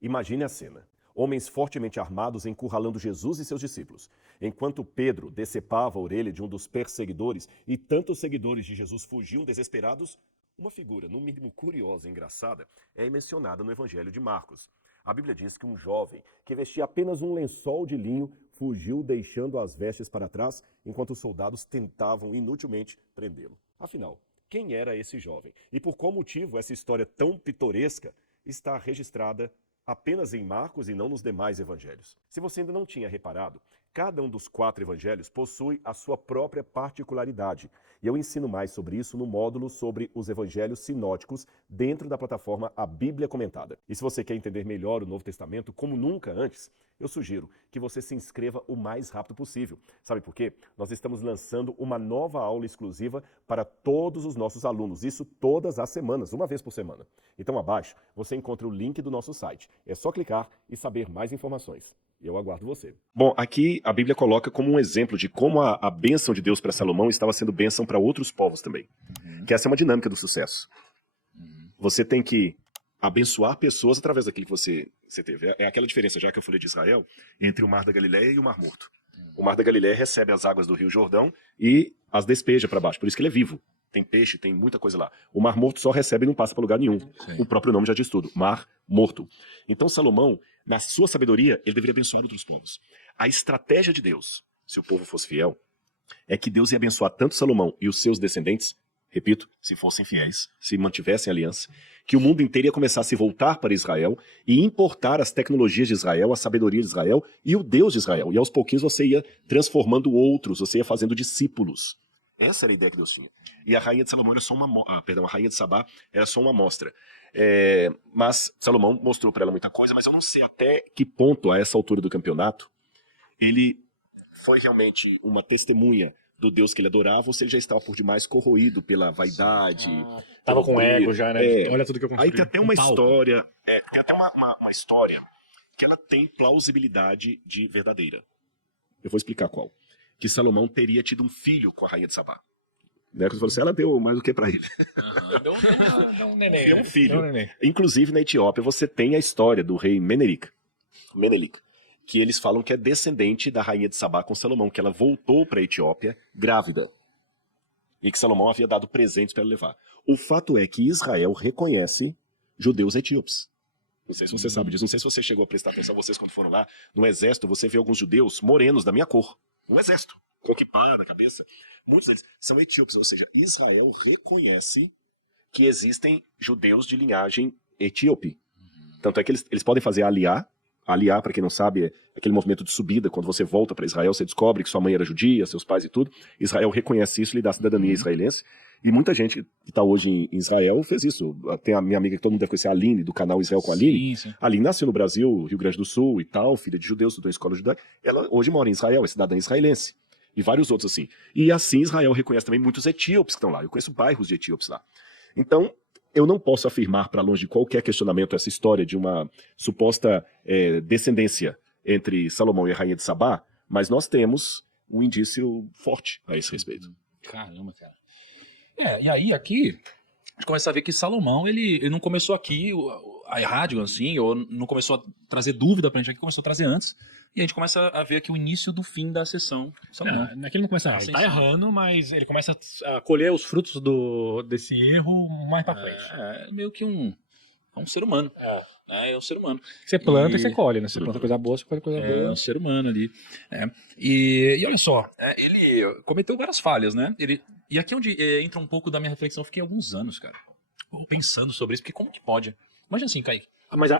Imagine a cena. Homens fortemente armados encurralando Jesus e seus discípulos. Enquanto Pedro decepava a orelha de um dos perseguidores e tantos seguidores de Jesus fugiam desesperados, uma figura, no mínimo curiosa e engraçada, é mencionada no Evangelho de Marcos. A Bíblia diz que um jovem que vestia apenas um lençol de linho fugiu deixando as vestes para trás, enquanto os soldados tentavam inutilmente prendê-lo. Afinal, quem era esse jovem? E por qual motivo essa história tão pitoresca está registrada apenas em Marcos e não nos demais evangelhos? Se você ainda não tinha reparado, cada um dos 4 evangelhos possui a sua própria particularidade. E eu ensino mais sobre isso no módulo sobre os evangelhos sinóticos dentro da plataforma A Bíblia Comentada. E se você quer entender melhor o Novo Testamento como nunca antes, eu sugiro que você se inscreva o mais rápido possível. Sabe por quê? Nós estamos lançando uma nova aula exclusiva para todos os nossos alunos, isso todas as semanas, uma vez por semana. Então abaixo você encontra o link do nosso site. É só clicar e saber mais informações. Eu aguardo você. Bom, aqui a Bíblia coloca como um exemplo de como a bênção de Deus para Salomão estava sendo bênção para outros povos também. Que essa é uma dinâmica do sucesso. Você tem que abençoar pessoas através daquilo que você teve. É aquela diferença, já que eu falei de Israel, entre o Mar da Galileia e o Mar Morto. O Mar da Galileia recebe as águas do Rio Jordão e as despeja para baixo. Por isso que ele é vivo. Tem peixe, tem muita coisa lá. O Mar Morto só recebe e não passa para lugar nenhum. Sim. O próprio nome já diz tudo. Mar Morto. Então Salomão, na sua sabedoria, ele deveria abençoar outros povos. A estratégia de Deus, se o povo fosse fiel, é que Deus ia abençoar tanto Salomão e os seus descendentes, repito, se fossem fiéis, se mantivessem aliança, que o mundo inteiro ia começar a se voltar para Israel e importar as tecnologias de Israel, a sabedoria de Israel e o Deus de Israel. E aos pouquinhos você ia transformando outros, você ia fazendo discípulos. Essa era a ideia que Deus tinha. E a rainha de Salomão era só a rainha de Sabá era só uma amostra. Mas Salomão mostrou para ela muita coisa, mas eu não sei até que ponto, a essa altura do campeonato, ele foi realmente uma testemunha do Deus que ele adorava, ou se ele já estava por demais corroído pela vaidade. Tava com ego já, né? Olha tudo que eu construí. Aí tem até uma história, tem até uma história que ela tem plausibilidade de verdadeira. Eu vou explicar qual. Que Salomão teria tido um filho com a rainha de Sabá. Né? Quando você ela deu mais do que para ele. Deu um neném. É um filho. Inclusive, na Etiópia, você tem a história do rei Menelik, que eles falam que é descendente da rainha de Sabá com Salomão, que ela voltou para a Etiópia grávida. E que Salomão havia dado presentes para ela levar. O fato é que Israel reconhece judeus etíopes. Não sei se você sabe disso, não sei se você chegou a prestar atenção, vocês quando foram lá no exército, você vê alguns judeus morenos da minha cor. Um exército, com equipada na cabeça. Muitos deles são etíopes, ou seja, Israel reconhece que existem judeus de linhagem etíope. Tanto é que eles podem fazer aliá. Aliá, para quem não sabe, é aquele movimento de subida. Quando você volta para Israel, você descobre que sua mãe era judia, seus pais e tudo. Israel reconhece isso, lhe dá cidadania israelense. E muita gente que está hoje em Israel fez isso. Tem a minha amiga que todo mundo deve conhecer, a Aline, do canal Israel com a Aline. Sim. A Aline nasceu no Brasil, Rio Grande do Sul e tal, filha de judeus, estudou em escola judaica. Ela hoje mora em Israel, é cidadã israelense. E vários outros assim. E assim Israel reconhece também muitos etíopes que estão lá. Eu conheço bairros de etíopes lá. Então, eu não posso afirmar, para longe de qualquer questionamento, essa história de uma suposta descendência entre Salomão e a rainha de Sabá, mas nós temos um indício forte a esse respeito. Caramba, cara. E aí aqui, a gente começa a ver que Salomão, ele não começou aqui a rádio, assim, ou não começou a trazer dúvida pra gente aqui, começou a trazer antes. E a gente começa a ver aqui o início do fim da sessão. Naquele ele não começa a errar, ele tá errando, mas ele começa a colher os frutos desse erro mais pra frente. É meio que um ser humano. É um ser humano. Você planta e você colhe, né? Você planta coisa boa, você colhe coisa boa. É um ser humano ali. E olha só, ele cometeu várias falhas, né? E aqui é onde entra um pouco da minha reflexão. Eu fiquei alguns anos, cara, pensando sobre isso, porque como que pode? Imagina assim, Kaique.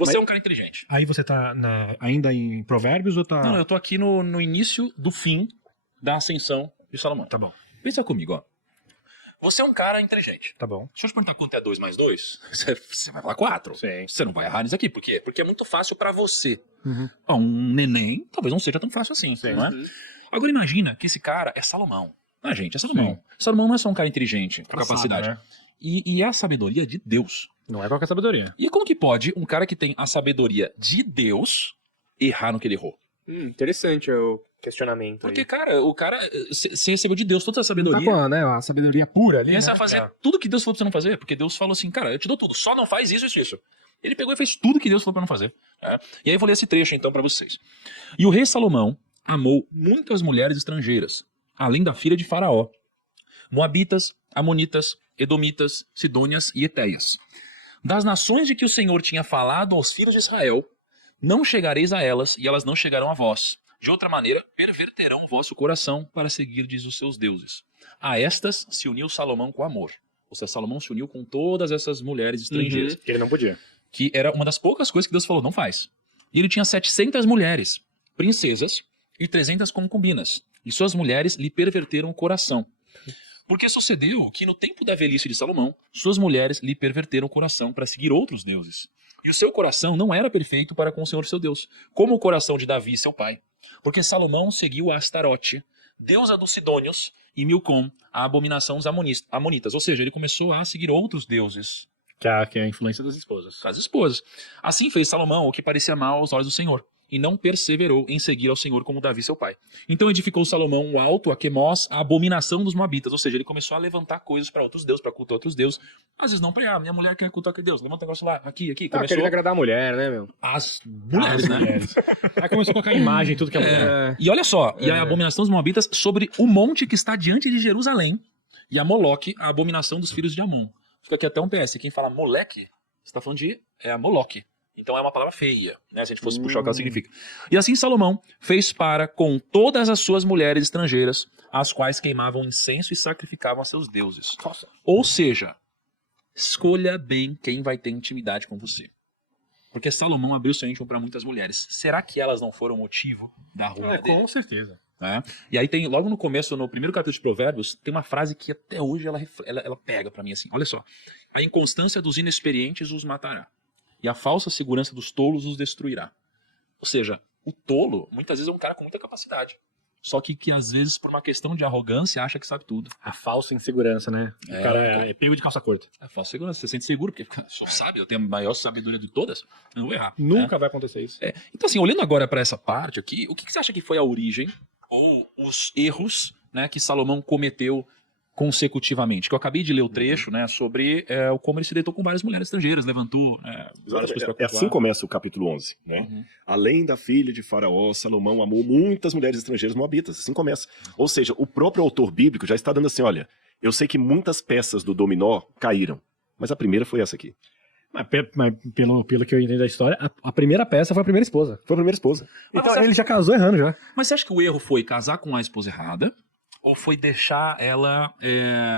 Você é um cara inteligente. Aí você tá ainda em Provérbios ou tá... Não, eu tô aqui no início do fim da ascensão de Salomão. Tá bom. Pensa comigo, ó. Você é um cara inteligente. Tá bom. Se eu te perguntar quanto é 2 mais 2, você vai falar 4. Sim. Você não vai errar nisso aqui. Por quê? Porque é muito fácil pra você. Um neném, talvez não seja tão fácil assim, não é? Agora imagina que esse cara é Salomão. Gente, é Salomão. Sim. Salomão não é só um cara inteligente, com capacidade. Né? E é a sabedoria de Deus. Não é qualquer sabedoria. E como que pode um cara que tem a sabedoria de Deus errar no que ele errou? Interessante o questionamento. Porque, cara, o cara você recebeu de Deus toda a sabedoria. Tá bom, né? A sabedoria pura ali. E aí você vai fazer tudo que Deus falou pra você não fazer. Porque Deus falou assim, cara, eu te dou tudo, só não faz isso. Ele pegou e fez tudo que Deus falou para não fazer. Né? E aí eu vou ler esse trecho então para vocês. E o rei Salomão amou muitas mulheres estrangeiras, além da filha de Faraó, Moabitas, Amonitas, Edomitas, Sidônias e Etéias. Das nações de que o Senhor tinha falado aos filhos de Israel, não chegareis a elas, e elas não chegarão a vós. De outra maneira, perverterão o vosso coração para seguirdes os seus deuses. A estas se uniu Salomão com amor. Ou seja, Salomão se uniu com todas essas mulheres estrangeiras. Que ele não podia. Que era uma das poucas coisas que Deus falou, não faz. E ele tinha 700 mulheres, princesas e 300 concubinas. E suas mulheres lhe perverteram o coração. Porque sucedeu que no tempo da velhice de Salomão, suas mulheres lhe perverteram o coração para seguir outros deuses. E o seu coração não era perfeito para com o Senhor seu Deus, como o coração de Davi, seu pai. Porque Salomão seguiu a Astarote, deusa dos Sidônios, e Milcom, a abominação dos Amonitas. Ou seja, ele começou a seguir outros deuses. Que é a influência das esposas. As esposas. Assim fez Salomão o que parecia mal aos olhos do Senhor, e não perseverou em seguir ao Senhor como Davi, seu pai. Então edificou Salomão um alto a Quemós, a abominação dos Moabitas. Ou seja, ele começou a levantar coisas para outros deuses, para cultuar outros deuses. Às vezes não para minha mulher quer cultuar aquele Deus, levanta um negócio lá, aqui. Começou Querendo agradar a mulher, né, meu? as mulheres, né? Aí começou a colocar imagem, tudo que é mulher. E olha só, e a abominação dos Moabitas sobre o monte que está diante de Jerusalém, e a Moloque, a abominação dos filhos de Amon. Fica aqui até um PS, quem fala Moleque, você está falando de a Moloque. Então é uma palavra feia, né? Se a gente fosse puxar o que ela significa. E assim Salomão fez para com todas as suas mulheres estrangeiras, as quais queimavam incenso e sacrificavam a seus deuses. Nossa. Ou seja, escolha bem quem vai ter intimidade com você. Porque Salomão abriu seu íntimo para muitas mulheres. Será que elas não foram motivo da ruína dele? Com certeza. Né? E aí tem, logo no começo, no primeiro capítulo de Provérbios, tem uma frase que até hoje ela pega pra mim assim. Olha só. A inconstância dos inexperientes os matará, e a falsa segurança dos tolos os destruirá. Ou seja, o tolo, muitas vezes, é um cara com muita capacidade. Só que às vezes, por uma questão de arrogância, acha que sabe tudo. A falsa insegurança, né? O cara é pego de calça curta. A falsa segurança, você se sente seguro, porque só sabe, eu tenho a maior sabedoria de todas, eu não vou errar. Nunca vai acontecer isso. Então assim, olhando agora para essa parte aqui, o que você acha que foi a origem, ou os erros, né, que Salomão cometeu consecutivamente? Que eu acabei de ler o trecho, né, sobre como ele se deitou com várias mulheres estrangeiras, levantou várias coisas para assim começa o capítulo 11, né? Uhum. Além da filha de Faraó, Salomão amou muitas mulheres estrangeiras moabitas. Assim começa. Ou seja, o próprio autor bíblico já está dando assim, olha, eu sei que muitas peças do dominó caíram, mas a primeira foi essa aqui. Mas pelo que eu entendi da história, a primeira peça foi a primeira esposa. Foi a primeira esposa. Então ele já casou errando já. Mas você acha que o erro foi casar com a esposa errada? Ou foi deixar ela...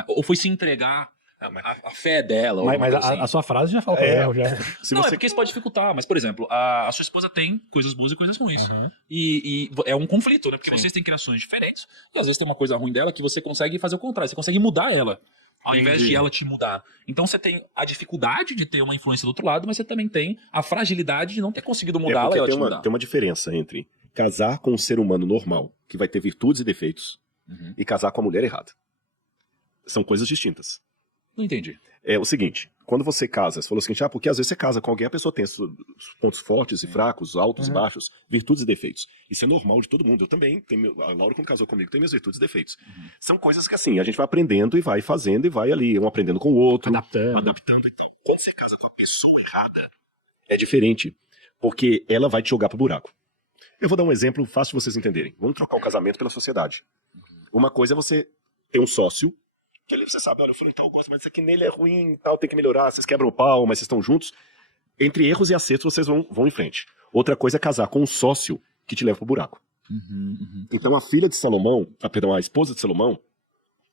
ou foi se entregar a fé dela? Mas assim? a sua frase já fala que é erro já. Não, é porque isso pode dificultar. Mas, por exemplo, a sua esposa tem coisas boas e coisas ruins. Uhum. E é um conflito, né? Porque vocês têm criações diferentes. E às vezes tem uma coisa ruim dela que você consegue fazer o contrário. Você consegue mudar ela, ao invés de ela te mudar. Então você tem a dificuldade de ter uma influência do outro lado, mas você também tem a fragilidade de não ter conseguido mudá-la e ela te mudar. Tem uma diferença entre casar com um ser humano normal, que vai ter virtudes e defeitos, e casar com a mulher errada. São coisas distintas. Não entendi. É o seguinte, quando você casa, você falou o seguinte, porque às vezes você casa com alguém, a pessoa tem os pontos fortes e fracos, altos e baixos, virtudes e defeitos. Isso é normal de todo mundo. Eu também, a Laura quando casou comigo tem minhas virtudes e defeitos. São coisas que assim, a gente vai aprendendo e vai fazendo e vai ali, um aprendendo com o outro. Adaptando. Então, quando você casa com a pessoa errada, é diferente, porque ela vai te jogar pro buraco. Eu vou dar um exemplo fácil de vocês entenderem. Vamos trocar o casamento pela sociedade. Uma coisa é você ter um sócio, que ali você sabe, olha, eu falei, então eu gosto, mas isso aqui nele é ruim, tal, tem que melhorar, vocês quebram o pau, mas vocês estão juntos. Entre erros e acertos, vocês vão em frente. Outra coisa é casar com um sócio que te leva pro buraco. Então a filha de Salomão, a esposa de Salomão,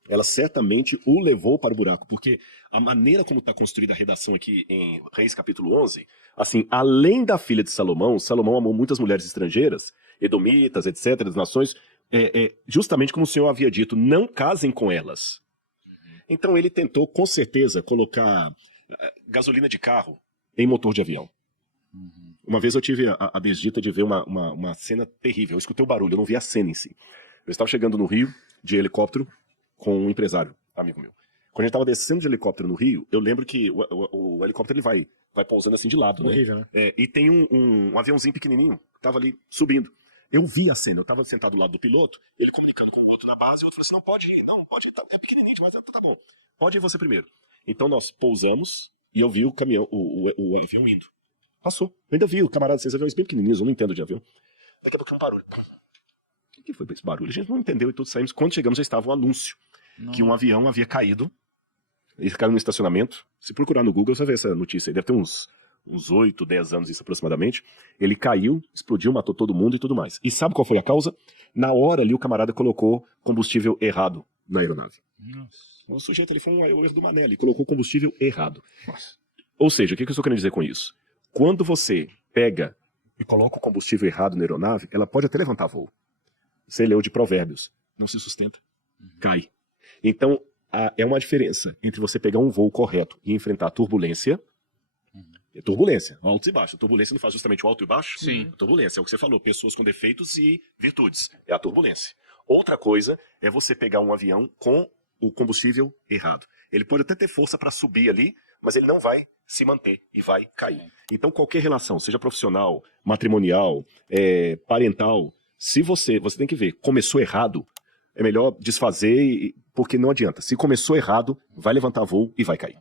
ela certamente o levou para o buraco, porque a maneira como está construída a redação aqui em Reis capítulo 11, assim, além da filha de Salomão, Salomão amou muitas mulheres estrangeiras, edomitas, etc., das nações, justamente como o Senhor havia dito, não casem com elas. Então ele tentou, com certeza, colocar gasolina de carro em motor de avião. Uma vez eu tive a desdita de ver uma cena terrível. Eu escutei o barulho, eu não vi a cena em si. Eu estava chegando no Rio de helicóptero com um empresário, amigo meu. Quando a gente estava descendo de helicóptero no Rio, eu lembro que o helicóptero ele vai pousando assim de lado, horrível, né? E tem um aviãozinho pequenininho que estava ali subindo. Eu vi a cena, eu estava sentado do lado do piloto, ele comunicando com o outro na base, e o outro falou assim, não pode ir, é pequenininho, mas tá bom, pode ir você primeiro. Então nós pousamos e eu vi o caminhão, o avião indo. Passou. Eu ainda vi o camarada, esses aviões bem pequenininhos, eu não entendo de avião. Daqui a pouco um barulho. O que foi esse barulho? A gente não entendeu e tudo saímos. Quando chegamos já estava um anúncio que um avião havia caído. Ele caiu no estacionamento. Se procurar no Google, você vai ver essa notícia. Deve ter uns 8, 10 anos isso aproximadamente. Ele caiu, explodiu, matou todo mundo e tudo mais. E sabe qual foi a causa? Na hora ali o camarada colocou combustível errado na aeronave. Nossa. O sujeito ali foi um erro do Mané, ele colocou combustível errado. Nossa. Ou seja, o que eu estou querendo dizer com isso? Quando você pega e coloca o combustível errado na aeronave, ela pode até levantar voo. Você leu de Provérbios. Não se sustenta. Cai. Então, é uma diferença entre você pegar um voo correto e enfrentar a turbulência. É turbulência, altos e baixos. A turbulência não faz justamente o alto e baixo? Sim. A turbulência é o que você falou, pessoas com defeitos e virtudes. É a turbulência. Outra coisa é você pegar um avião com o combustível errado. Ele pode até ter força para subir ali, mas ele não vai se manter e vai cair. Então qualquer relação, seja profissional, matrimonial, parental, se você tem que ver, começou errado, é melhor desfazer, porque não adianta. Se começou errado, vai levantar voo e vai cair.